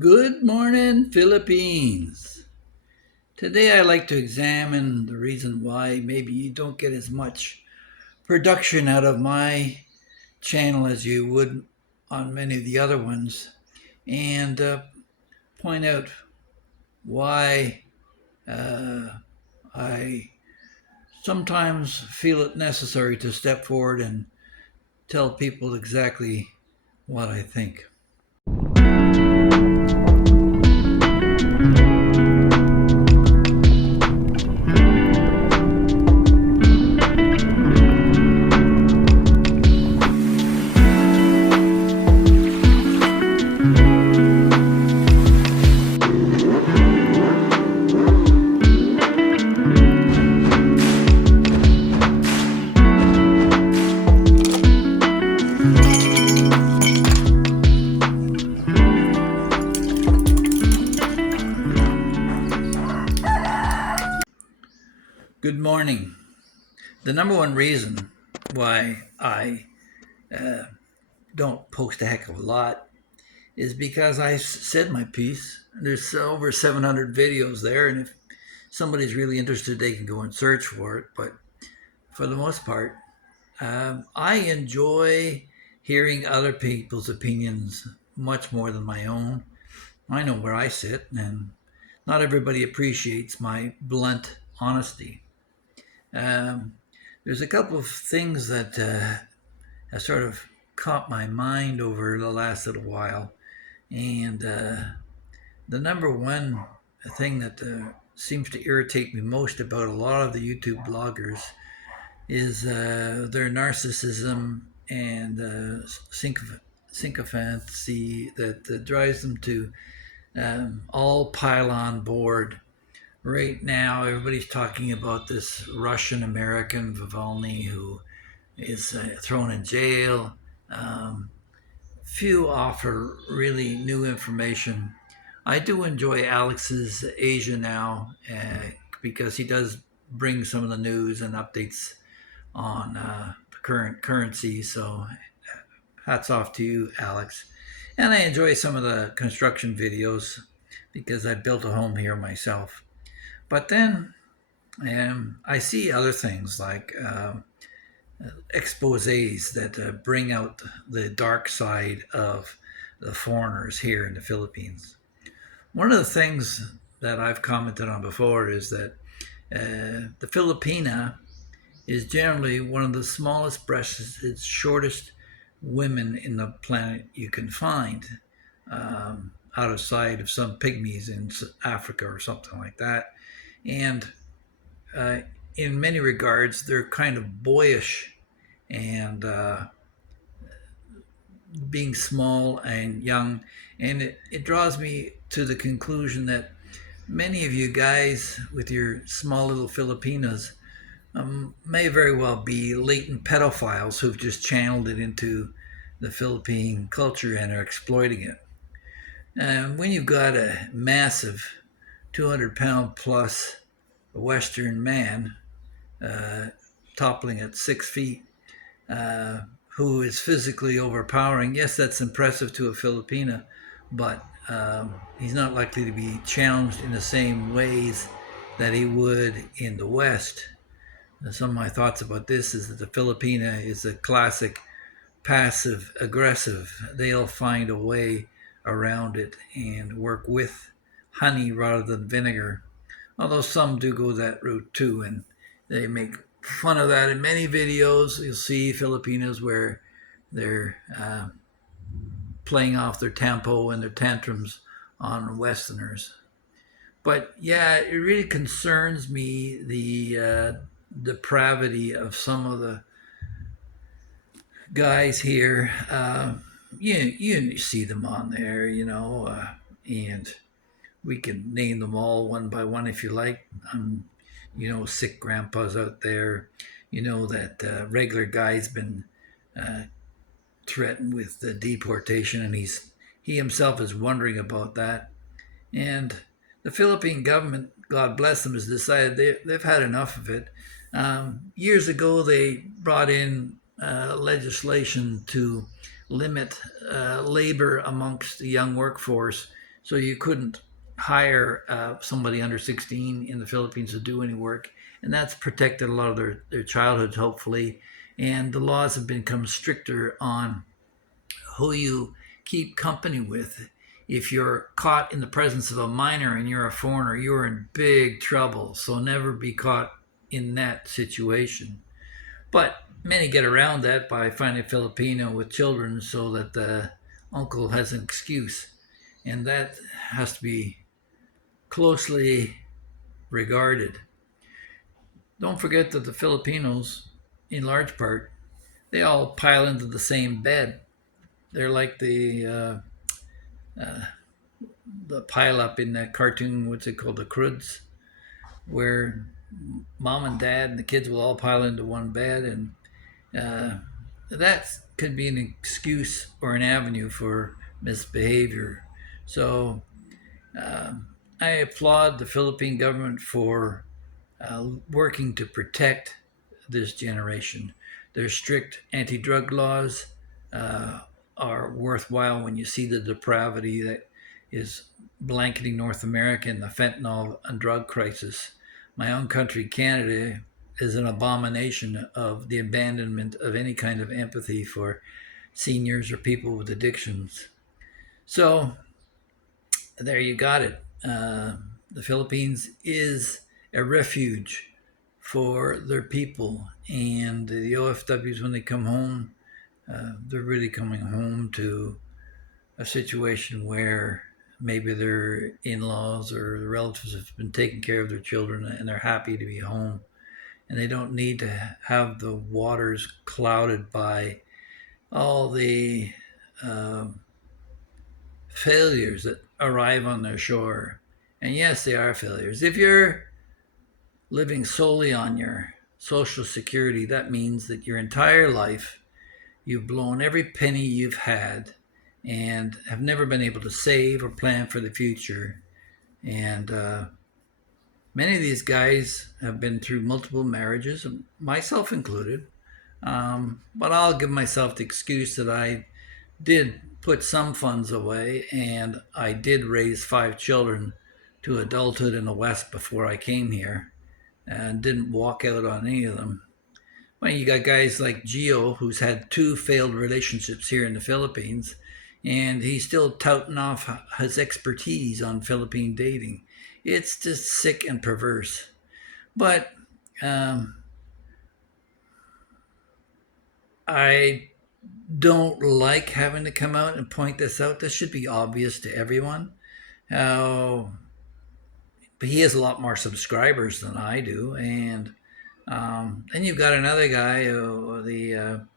Good morning, Philippines. Today I'd like to examine the reason why maybe you don't get as much production out of my channel as you would on many of the other ones, and point out why I sometimes feel it necessary to step forward and tell people exactly what I think. Good morning. The number one reason why I don't post a heck of a lot is because I said my piece. There's over 700 videos there, and if somebody's really interested, they can go and search for it. But for the most part, I enjoy hearing other people's opinions much more than my own. I know where I sit, and not everybody appreciates my blunt honesty. Um, there's a couple of things that have sort of caught my mind over the last little while. And the number one thing that seems to irritate me most about a lot of the YouTube bloggers is their narcissism and sycophancy that drives them to all pile on board. Right now, everybody's talking about this Russian American Vivalny who is thrown in jail. Um, Few offer really new information. I do enjoy Alex's Asia Now because he does bring some of the news and updates on the current currency. So hats off to you, Alex. And I enjoy some of the construction videos because I built a home here myself. But then I see other things like exposés that bring out the dark side of the foreigners here in the Philippines. One of the things that I've commented on before is that the Filipina is generally one of the smallest breasted, shortest women in the planet you can find, out of sight of some pygmies in Africa or something like that. And uh, in many regards, they're kind of boyish and being small and young. And it draws me to the conclusion that many of you guys with your small little Filipinas may very well be latent pedophiles who've just channeled it into the Philippine culture and are exploiting it. And when you've got a massive 200-pound plus Western man toppling at 6 feet, who is physically overpowering. Yes, that's impressive to a Filipina, but he's not likely to be challenged in the same ways that he would in the West. And some of my thoughts about this is that the Filipina is a classic passive aggressive. They'll find a way around it and work with honey rather than vinegar. Although some do go that route too, and they make fun of that in many videos. You'll see Filipinos where they're playing off their tempo and their tantrums on Westerners. But yeah, it really concerns me the depravity of some of the guys here. You see them on there, and we can name them all one by one if you like. Sick grandpas out there. You know that regular guy's been threatened with the deportation, and he himself is wondering about that. And the Philippine government, God bless them, has decided they've had enough of it. Years ago, they brought in legislation to limit labor amongst the young workforce So you couldn't hire somebody under 16 in the Philippines to do any work. And that's protected a lot of their childhoods, hopefully. And the laws have become stricter on who you keep company with. If you're caught in the presence of a minor and you're a foreigner, you're in big trouble. So never be caught in that situation. But many get around that by finding a Filipino with children so that the uncle has an excuse. And that has to be closely regarded. Don't forget that the Filipinos, in large part, they all pile into the same bed. They're like the pile up in that cartoon, what's it called, the Cruds, where mom and dad and the kids will all pile into one bed, and that could be an excuse or an avenue for misbehavior. So I applaud the Philippine government for working to protect this generation. Their strict anti-drug laws are worthwhile when you see the depravity that is blanketing North America and the fentanyl and drug crisis. My own country, Canada, is an abomination of the abandonment of any kind of empathy for seniors or people with addictions. So there you got it. The Philippines is a refuge for their people, and the OFWs, when they come home, they're really coming home to a situation where maybe their in-laws or the relatives have been taking care of their children and they're happy to be home, and they don't need to have the waters clouded by all the uh, failures that arrive on their shore. And yes, they are failures. If you're living solely on your social security, that means that your entire life you've blown every penny you've had and have never been able to save or plan for the future. And many of these guys have been through multiple marriages, myself included. But I'll give myself the excuse that I did put some funds away, and I did raise 5 children to adulthood in the West before I came here, and didn't walk out on any of them. Well, you got guys like Gio, who's had 2 failed relationships here in the Philippines, and he's still touting off his expertise on Philippine dating. It's just sick and perverse. But I don't like having to come out and point this out. This should be obvious to everyone. How but he has a lot more subscribers than I do, and then you've got another guy who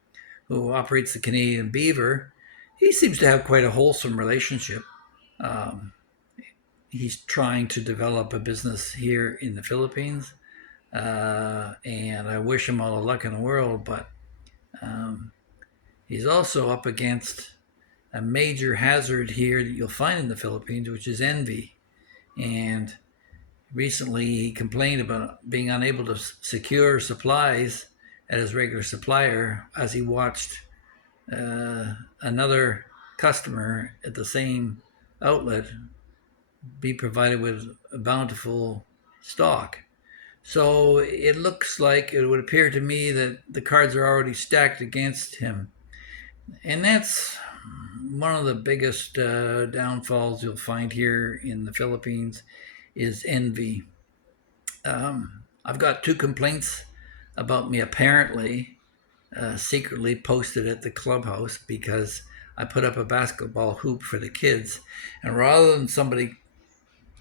operates the Canadian Beaver. He seems to have quite a wholesome relationship. Um, he's trying to develop a business here in the Philippines, and I wish him all the luck in the world. But um, he's also up against a major hazard here that you'll find in the Philippines, which is envy. And recently he complained about being unable to secure supplies at his regular supplier as he watched another customer at the same outlet be provided with a bountiful stock. So it looks like, it would appear to me, that the cards are already stacked against him. And that's one of the biggest downfalls you'll find here in the Philippines is envy. I've got 2 complaints about me apparently secretly posted at the clubhouse because I put up a basketball hoop for the kids. And rather than somebody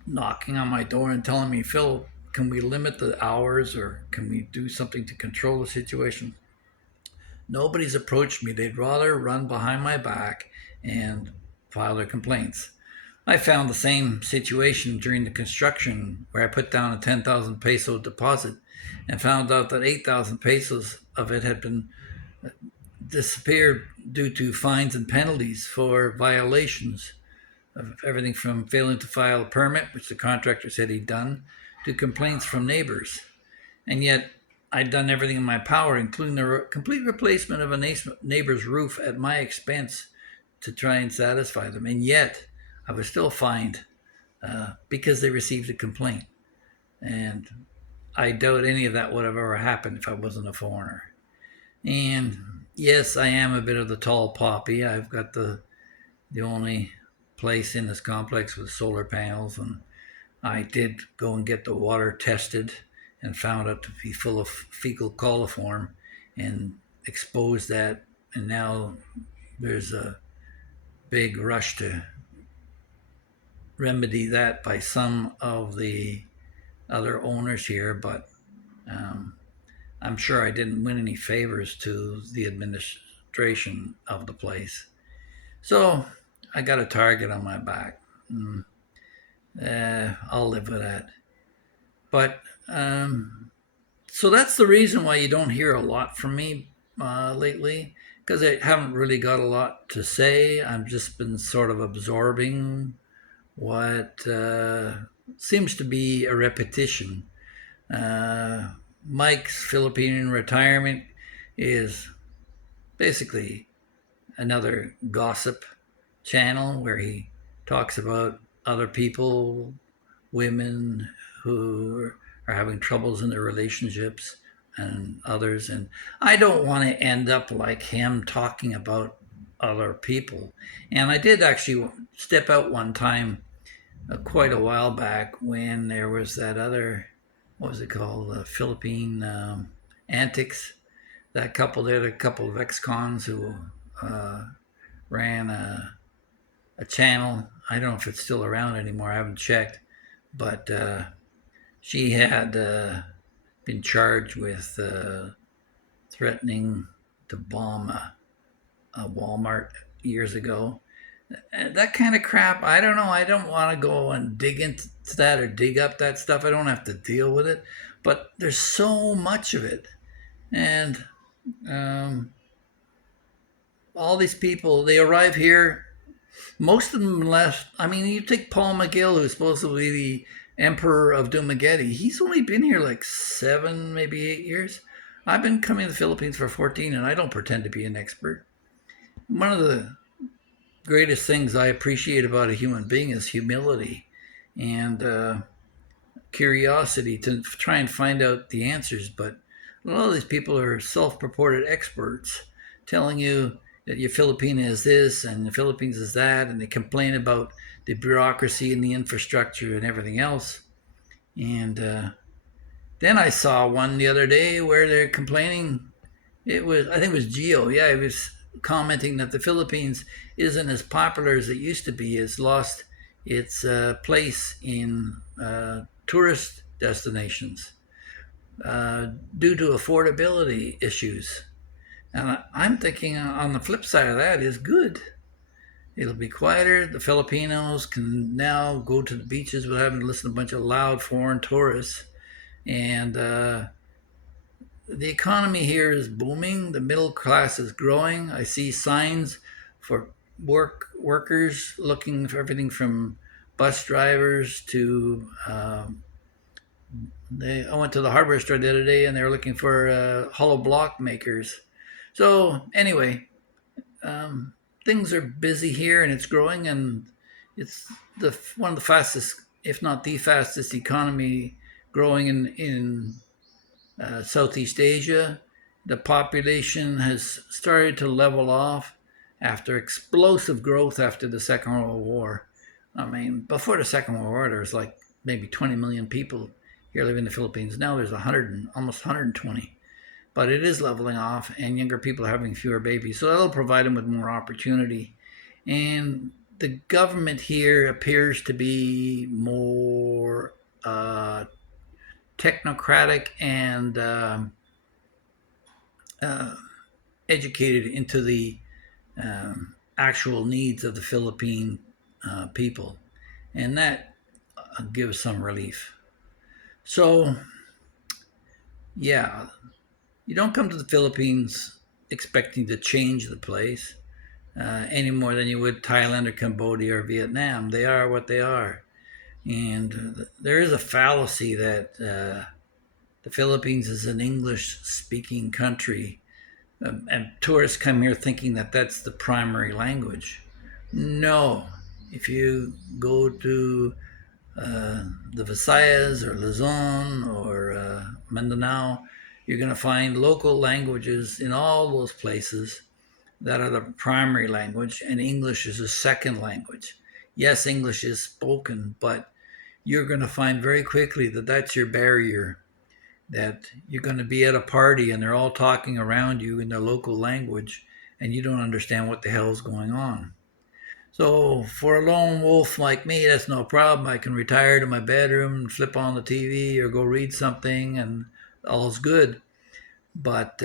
knocking on my door and telling me, Phil, can we limit the hours or can we do something to control the situation? Nobody's approached me. They'd rather run behind my back and file their complaints. I found the same situation during the construction where I put down a 10,000 peso deposit and found out that 8,000 pesos of it had been disappeared due to fines and penalties for violations of everything from failing to file a permit, which the contractor said he'd done, to complaints from neighbors. And yet I'd done everything in my power, including the complete replacement of a neighbor's roof at my expense, to try and satisfy them. And yet I was still fined because they received a complaint. And I doubt any of that would have ever happened if I wasn't a foreigner. And yes, I am a bit of the tall poppy. I've got the only place in this complex with solar panels, and I did go and get the water tested and found it to be full of fecal coliform and exposed that. And now there's a big rush to remedy that by some of the other owners here, but I'm sure I didn't win any favors to the administration of the place. So I got a target on my back. I'll live with that. But so that's the reason why you don't hear a lot from me lately, because I haven't really got a lot to say. I've just been sort of absorbing what seems to be a repetition. Mike's Philippine retirement is basically another gossip channel where he talks about other people, women who are having troubles in their relationships and others. And I don't want to end up like him talking about other people. And I did actually step out one time quite a while back when there was that other, what was it called, Philippine Antics. That couple there, a couple of ex-cons who ran a channel. I don't know if it's still around anymore. I haven't checked, but she had been charged with threatening to bomb a Walmart years ago. That kind of crap, I don't know. I don't want to go and dig into that or dig up that stuff. I don't have to deal with it. But there's so much of it. And all these people, they arrive here. Most of them left. I mean, you take Paul McGill, who's supposedly the emperor of Dumaguete. He's only been here like 7, maybe 8 years. I've been coming to the Philippines for 14, and I don't pretend to be an expert. One of the greatest things I appreciate about a human being is humility and curiosity to try and find out the answers. But a lot of these people are self-purported experts telling you that your Philippines is this and the Philippines is that, and they complain about the bureaucracy and the infrastructure and everything else. And then I saw one the other day where they're complaining. It was, I think it was Geo. Yeah, it was commenting that the Philippines isn't as popular as it used to be. It's lost its place in tourist destinations due to affordability issues. And I'm thinking on the flip side of that is good. It'll be quieter. The Filipinos can now go to the beaches without having to listen to a bunch of loud foreign tourists. And the economy here is booming. The middle class is growing. I see signs for workers looking for everything from bus drivers to I went to the hardware store the other day and they were looking for hollow block makers. So anyway, things are busy here and it's growing, and it's one of the fastest, if not the fastest, economy growing in Southeast Asia. The population has started to level off after explosive growth after the Second World War. I mean, before the Second World War, there was like maybe 20 million people here living in the Philippines. Now there's almost 120. But it is leveling off, and younger people are having fewer babies. So that'll provide them with more opportunity. And the government here appears to be more technocratic and educated into the actual needs of the Philippine people. And that gives some relief. So, yeah, you don't come to the Philippines expecting to change the place any more than you would Thailand or Cambodia or Vietnam. They are what they are. And there is a fallacy that the Philippines is an English-speaking country, and tourists come here thinking that that's the primary language. No, If you go to the Visayas or Luzon or Mindanao, you're going to find local languages in all those places that are the primary language, and English is a second language. Yes, English is spoken, but you're going to find very quickly that that's your barrier, that you're going to be at a party and they're all talking around you in their local language, and you don't understand what the hell is going on. So for a lone wolf like me, that's no problem. I can retire to my bedroom, flip on the TV, or go read something, and all's good. But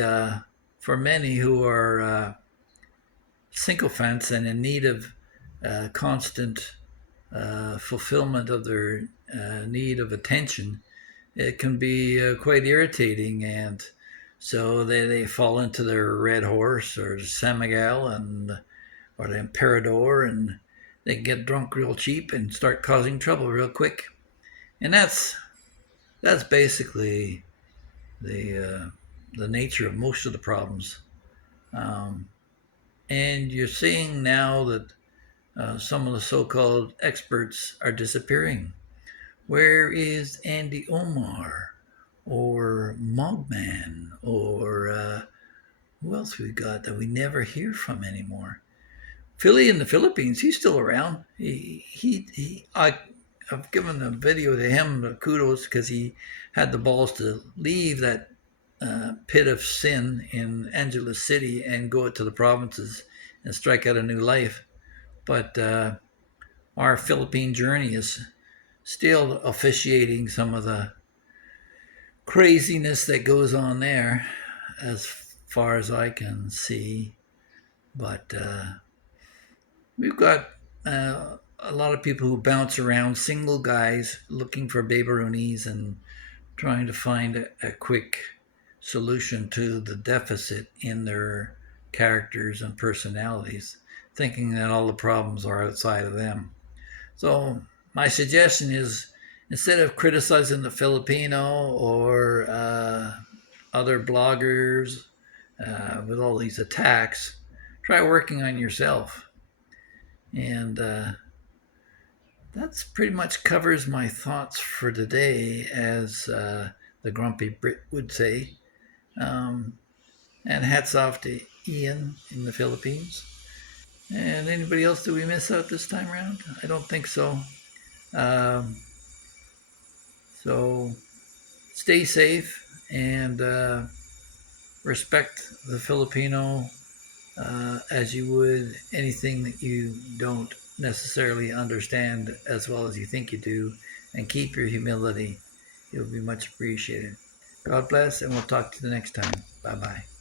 for many who are sycophants and in need of constant fulfillment of their need of attention, it can be quite irritating. And so they fall into their Red Horse or San Miguel or the Emperador, and they get drunk real cheap and start causing trouble real quick. And that's basically the nature of most of the problems. Um, and you're seeing now that some of the so-called experts are disappearing. Where is Andy Omar or Mogman or who else we got that we never hear from anymore? Philly in the Philippines, he's still around. I've given a video to him kudos because he had the balls to leave that pit of sin in Angeles City and go to the provinces and strike out a new life. But our Philippine journey is still officiating some of the craziness that goes on there, as far as I can see. But we've got a lot of people who bounce around, single guys looking for babaroonies and trying to find a quick solution to the deficit in their characters and personalities, thinking that all the problems are outside of them. So my suggestion is, instead of criticizing the Filipino or other bloggers with all these attacks, try working on yourself. And that's pretty much covers my thoughts for today, as the grumpy Brit would say. And hats off to Ian in the Philippines. And anybody else do we miss out this time around? I don't think so. Um, so stay safe and respect the Filipino as you would anything that you don't necessarily understand as well as you think you do, and keep your humility. It will be much appreciated. God bless, and we'll talk to you the next time. Bye bye.